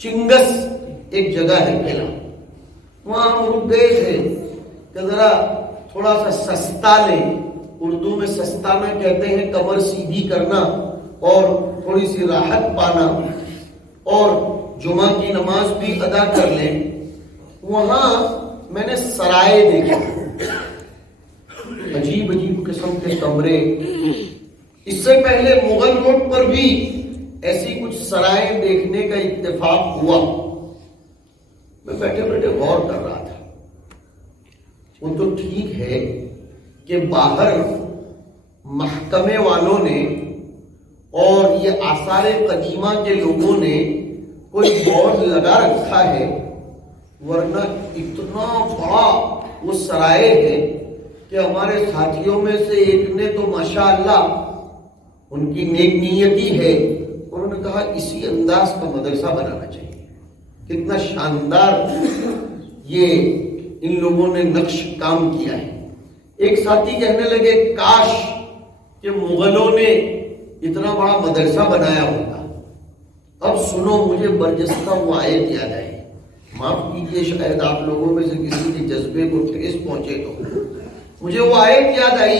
Ching's ایک جگہ ہے قلعہ، وہاں ہم رک گئے تھے کہ ذرا تھوڑا سا سستا لیں، اردو میں سستانا کہتے ہیں کمر سیدھی کرنا اور تھوڑی سی راحت پانا اور جمعہ کی نماز بھی ادا کر لیں۔ وہاں میں نے سرائے دیکھے، عجیب عجیب قسم کے کمرے۔ اس سے پہلے مغل روڈ پر بھی ایسی کچھ سرائے دیکھنے کا اتفاق ہوا۔ میں بیٹھے بیٹھے غور کر رہا تھا، وہ تو ٹھیک ہے کہ باہر محکمے والوں نے اور یہ آثار قدیمہ کے لوگوں نے کوئی بورڈ لگا رکھا ہے، ورنہ اتنا بڑا وہ سرائے ہے کہ ہمارے ساتھیوں میں سے ایک نے تو ماشاءاللہ ان کی نیک نیتی ہے، انہوں نے کہا اسی انداز کا مدرسہ بنانا چاہیے۔ کتنا شاندار یہ ان لوگوں نے نقش کام کیا ہے۔ ایک ساتھی کہنے لگے کاش کہ مغلوں نے اتنا بڑا مدرسہ بنایا ہوتا۔ اب سنو، مجھے برجستہ وہ آیت یاد آئی، معاف کیجئے شاید آپ لوگوں میں سے کسی کے جذبے کو ٹھیس پہنچے تو مجھے وہ آیت یاد آئی،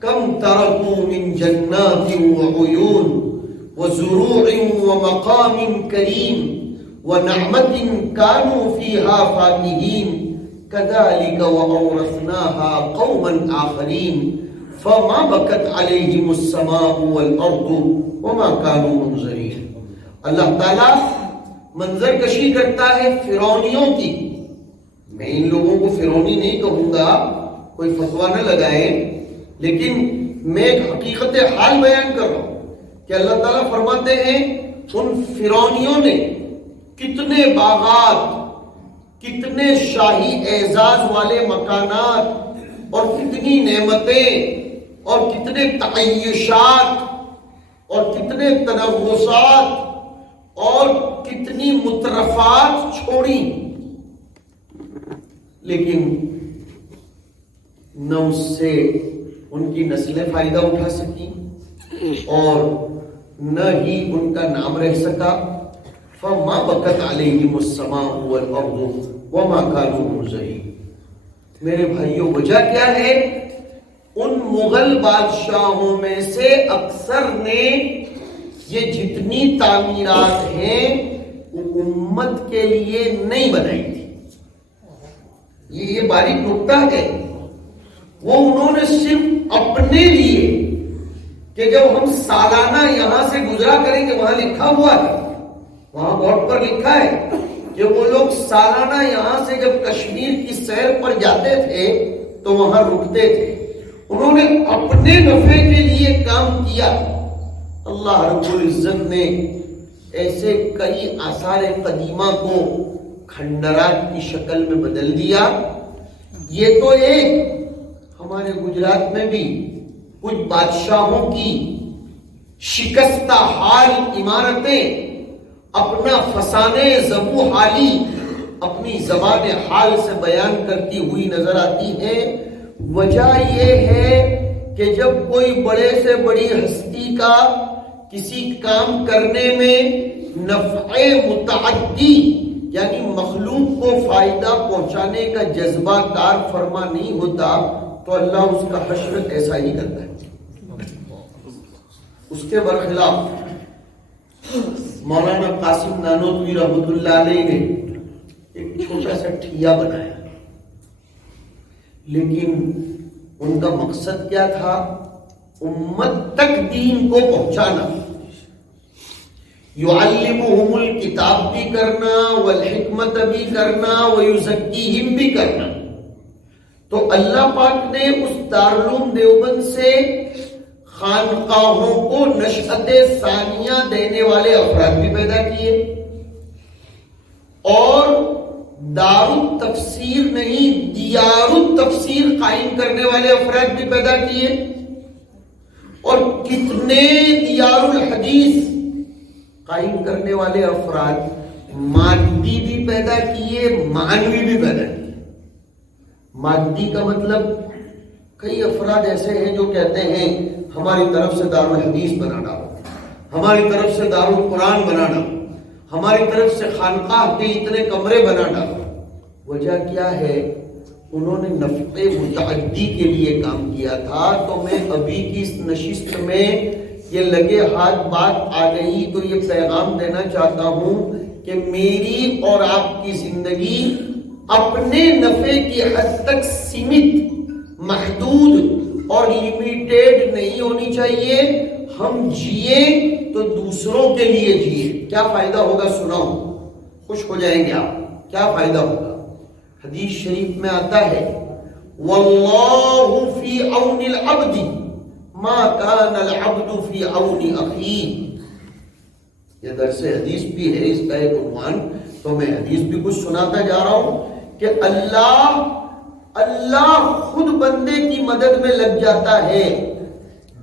کم ترکوا من جنات وعیون وزروع ومقام کریم ونعمت كانوا فيها فاكهين كذلك وأورثناها قوما آخرين فما بكت عليهم السماء والأرض وما كانوا منظرين۔ اللہ تعالیٰ منظر کشی کرتا ہے فرعونیوں کی۔ میں ان لوگوں کو فرعونی نہیں کہوں گا، کوئی فتویٰ نہ لگائیں، لیکن میں ایک حقیقت حال بیان کر رہا ہوں کہ اللہ تعالیٰ فرماتے ہیں ان فرعونیوں نے کتنے باغات، کتنے شاہی اعزاز والے مکانات اور کتنی نعمتیں اور کتنے تعیشات اور کتنے تنغصات اور کتنی مترفات چھوڑی، لیکن نہ اس سے ان کی نسلیں فائدہ اٹھا سکیں اور نہ ہی ان کا نام رہ سکا۔ فما بکت علیہم السماء والارض وما كانوا منظرین۔ میرے بھائیوں، وجہ کیا ہے؟ ان مغل بادشاہوں میں سے اکثر نے یہ جتنی تعمیرات ہیں وہ امت کے لیے نہیں بنائی تھی۔ یہ باریک نکتہ ہے، وہ انہوں نے صرف اپنے لیے، کہ جب ہم سالانہ یہاں سے گزرا کریں گے، وہاں لکھا ہوا ہے، وہاں بورڈ پر لکھا ہے کہ وہ لوگ سالانہ یہاں سے جب کشمیر کی سیر پر جاتے تھے تو وہاں رکتے تھے۔ انہوں نے اپنے نفع کے لیے کام کیا۔ اللہ رب العزت نے ایسے کئی آثار قدیمہ کو کھنڈرات کی شکل میں بدل دیا۔ یہ تو ایک ہمارے گجرات میں بھی کچھ بادشاہوں کی شکستہ حال عمارتیں اپنا فسانے زبو حالی اپنی زبان حال سے بیان کرتی ہوئی نظر آتی ہیں۔ وجہ یہ ہے کہ جب کوئی بڑے سے بڑی ہستی کا کسی کام کرنے میں نفع متعدی یعنی مخلوق کو فائدہ پہنچانے کا جذبہ کار فرما نہیں ہوتا تو اللہ اس کا حشر ایسا ہی کرتا ہے۔ اس کے برخلاف مولانا قاسم نانوتوی رحمۃ اللہ علیہ نے ایک چھوٹا سا ٹھیا بنایا، لیکن ان کا مقصد کیا تھا؟ امت تک دین کو پہنچانا، یعلمہم الکتاب بھی کرنا والحکمت بھی کرنا ویزکیہم بھی کرنا۔ تو اللہ پاک نے اس دارالعلوم دیوبند سے خانقاہوں کو نشأت ثانیہ دینے والے افراد بھی پیدا کیے اور دار التفسیر نہیں دیار التفسیر قائم کرنے والے افراد بھی پیدا کیے، اور کتنے دیار الحدیث قائم کرنے والے افراد مادی بھی پیدا کیے، معنوی بھی پیدا کیے۔ مادی کا مطلب کئی افراد ایسے ہیں جو کہتے ہیں ہماری طرف سے دار الحدیث بنانا، ہماری طرف سے دار القرآن بنانا، ہماری طرف سے خانقاہ کے اتنے کمرے بنا ڈالا۔ وجہ کیا ہے؟ انہوں نے نفع متعدی کے لیے کام کیا تھا۔ تو میں ابھی کی اس نشست میں یہ لگے ہاتھ بات آ گئی تو یہ پیغام دینا چاہتا ہوں کہ میری اور آپ کی زندگی اپنے نفع کی حد تک سیمت، محدود اور لمیٹیڈ نہیں ہونی چاہیے۔ ہم جیے تو دوسروں کے لیے جیے۔ کیا فائدہ ہوگا سناؤ، خوش ہو جائیں گے آپ۔ کیا فائدہ ہوگا؟ حدیث شریف میں آتا ہے واللہ فی عون العبد ما کان العبد فی عون اخیہ۔ یہ درس حدیث بھی ہے، اس کا ایک عنوان، تو میں حدیث بھی کچھ سناتا جا رہا ہوں کہ اللہ خود بندے کی مدد میں لگ جاتا ہے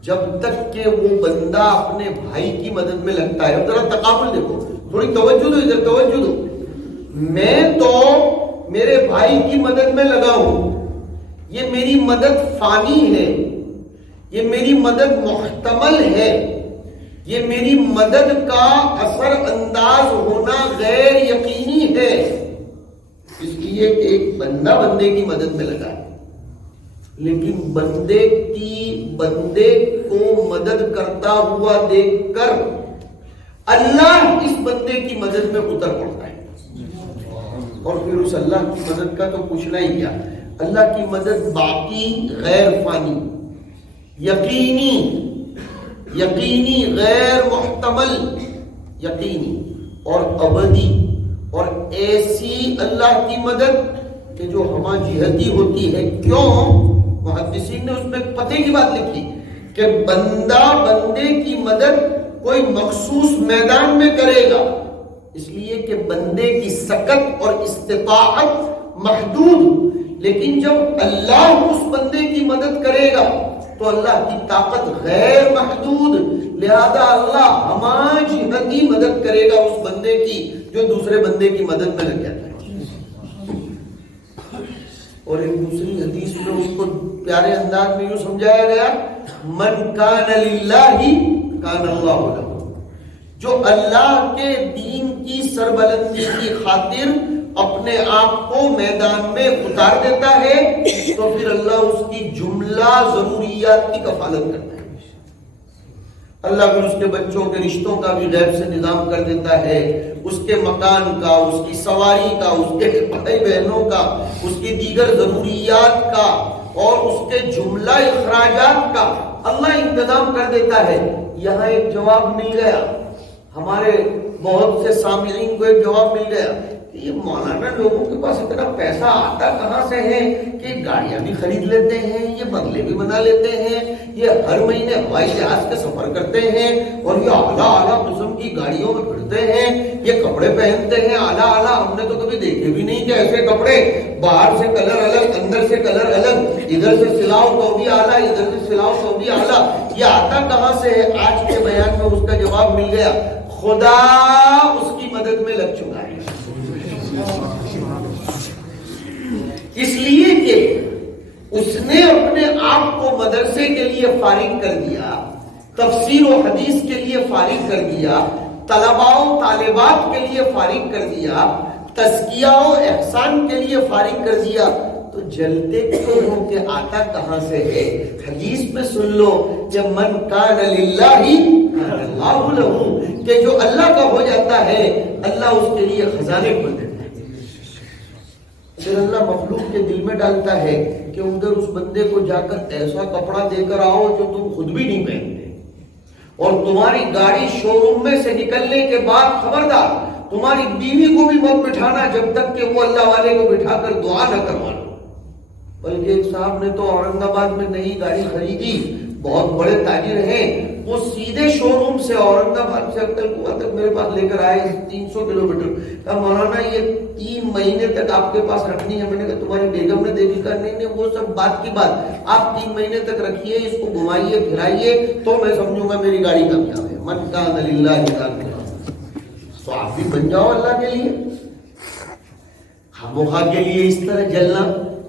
جب تک کہ وہ بندہ اپنے بھائی کی مدد میں لگتا ہے۔ اب ذرا تقابل دیکھو، تھوڑی توجہ دو، ادھر توجہ دو۔ میں تو میرے بھائی کی مدد میں لگا ہوں، یہ میری مدد فانی ہے، یہ میری مدد محتمل ہے، یہ میری مدد کا اثر انداز ہونا غیر یقینی ہے، اس لیے کہ ایک بندہ بندے کی مدد میں لگا ہے، لیکن بندے کو مدد کرتا ہوا دیکھ کر اللہ اس بندے کی مدد میں اتر پڑتا ہے، اور پھر اس اللہ کی مدد کا تو پوچھنا ہی کیا۔ اللہ کی مدد باقی، غیر فانی، یقینی، غیر محتمل، یقینی اور ابدی، اور ایسی اللہ کی مدد کہ جو ہمہ جہتی ہوتی ہے۔ کیوں؟ محدثین نے اس میں پتے کی بات لکھی کہ بندہ بندے کی مدد کوئی مخصوص میدان میں کرے گا، اس لیے کہ بندے کی سکت اور استطاعت محدود، لیکن جب اللہ اس بندے کی مدد کرے گا تو اللہ کی طاقت غیر محدود، لہذا اللہ ہمہ جہتی مدد کرے گا اس بندے کی جو دوسرے بندے کی مدد میں لگ جاتا ہے۔ اور ایک دوسری حدیث میں اس کو پیارے انداز میں یوں سمجھایا گیا من کان للہ کان اللہ لہ، جو اللہ کے دین کی سربلندی کی خاطر اپنے آپ کو میدان میں اتار دیتا ہے تو پھر اللہ اس کی جملہ ضروریات کی کفالت کرتا ہے۔ اللہ پھر اس کے بچوں کے رشتوں کا بھی غیب سے نظام کر دیتا ہے، اس کے مکان کا، اس کی سواری کا، اس کے بھائی بہنوں کا، اس کی دیگر ضروریات کا اور اس کے جملہ اخراجات کا اللہ انتظام کر دیتا ہے۔ یہاں ایک جواب مل گیا، ہمارے بہت سے سامعین کو ایک جواب مل گیا کہ یہ مولانا لوگوں کے پاس اتنا پیسہ آتا کہاں سے ہے کہ گاڑیاں بھی خرید لیتے ہیں، یہ بنگلے بھی بنا لیتے ہیں، یہ ہر مہینے ہوائی جہاز کے سفر کرتے ہیں، اور یہ اعلیٰ قسم کی گاڑیوں میں پھرتے ہیں، یہ کپڑے پہنتے ہیں اعلیٰ، ہم نے تو کبھی دیکھے بھی نہیں کہ ایسے کپڑے، باہر سے کلر الگ، اندر سے کلر الگ، ادھر سے سلاؤ تو بھی اعلیٰ، ادھر سے سلاؤ تو بھی اعلیٰ، یہ آتا کہاں سے ہے؟ آج کے بیان میں اس کا جواب مل گیا، خدا اس کی مدد میں لگ چکا ہے، اس لیے کہ اس نے اپنے آپ کو مدرسے کے لیے فارغ کر دیا، تفسیر و حدیث کے لیے فارغ کر دیا، طلباء و طالبات کے لیے فارغ کر دیا، تزکیہ و احسان کے لیے فارغ کر دیا، تو جلتے کیوں ہو کہ آتا کہاں سے ہے؟ حدیث میں سن لو کہ من کان للہ کان اللہ لہ، کہ جو اللہ کا ہو جاتا ہے اللہ اس کے لیے خزانے کھول دیتا ہے۔ پھر اللہ مخلوق کے دل میں ڈالتا ہے کہ ادھر اس بندے کو جا کر ایسا کپڑا دے کر آؤ جو تم خود بھی نہیں پہنتے، اور تمہاری گاڑی شو روم میں سے نکلنے کے بعد خبردار تمہاری بیوی کو بھی مت بٹھانا جب تک کہ وہ اللہ والے کو بٹھا کر دعا نہ کروا لو۔ بلکہ ایک صاحب نے تو اورنگ آباد میں نئی گاڑی خریدی، بہت بڑے تاجر ہیں، وہ سیدھے شو روم سے اورنگ آباد سے عبد القوا تک میرے پاس لے کر آئے 300 کلومیٹر، کہا مولانا یہ 3 مہینے تک آپ کے پاس رکھنی ہے۔ میں نے کہا تمہاری بیگم نے دیکھی؟ کہا نہیں نہیں، وہ سب بات کی بات، آپ 3 مہینے تک رکھیے، اس کو گھمائیے پھرائیے تو میں سمجھوں گا میری گاڑی کامیاب ہے۔ من کان للہ کان اللہ، تو آپ بھی بن جاؤ اللہ کے لیے، خاموخواہ کے لیے اس طرح جلنا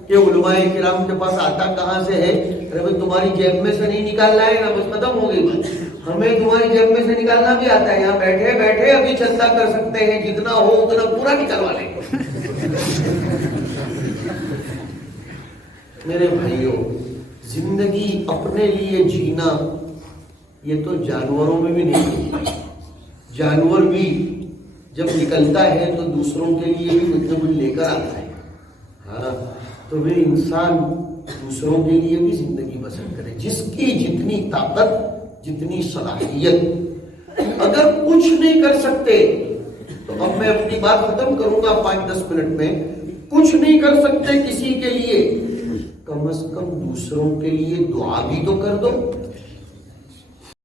کہ علماء کرام کے پاس آتا کہاں سے ہے؟ ارے بھائی تمہاری جیب میں سے نہیں نکالنا ہے نا، بس ختم ہو گئی بات۔ ہمیں تمہاری جیب میں سے نکالنا بھی آتا ہے. یہاں بیٹھے بیٹھے ابھی چندہ کر سکتے ہیں, جتنا ہو اتنا پورا نکلوا لیں. میرے بھائیوں, زندگی اپنے لیے جینا یہ تو جانوروں میں بھی نہیں. جانور بھی جب نکلتا ہے تو دوسروں کے لیے بھی کچھ نہ کچھ لے کر آتا ہے. ہاں, تو وہ انسان دوسروں کے لیے بھی زندگی بسر کرے, جس کی جتنی طاقت, جتنی صلاحیت. اگر کچھ نہیں کر سکتے تو اب میں اپنی بات ختم کروں گا 5-10 منٹ میں. کچھ نہیں کر سکتے کسی کے لیے, کم از کم دوسروں کے لیے دعا بھی تو کر دو.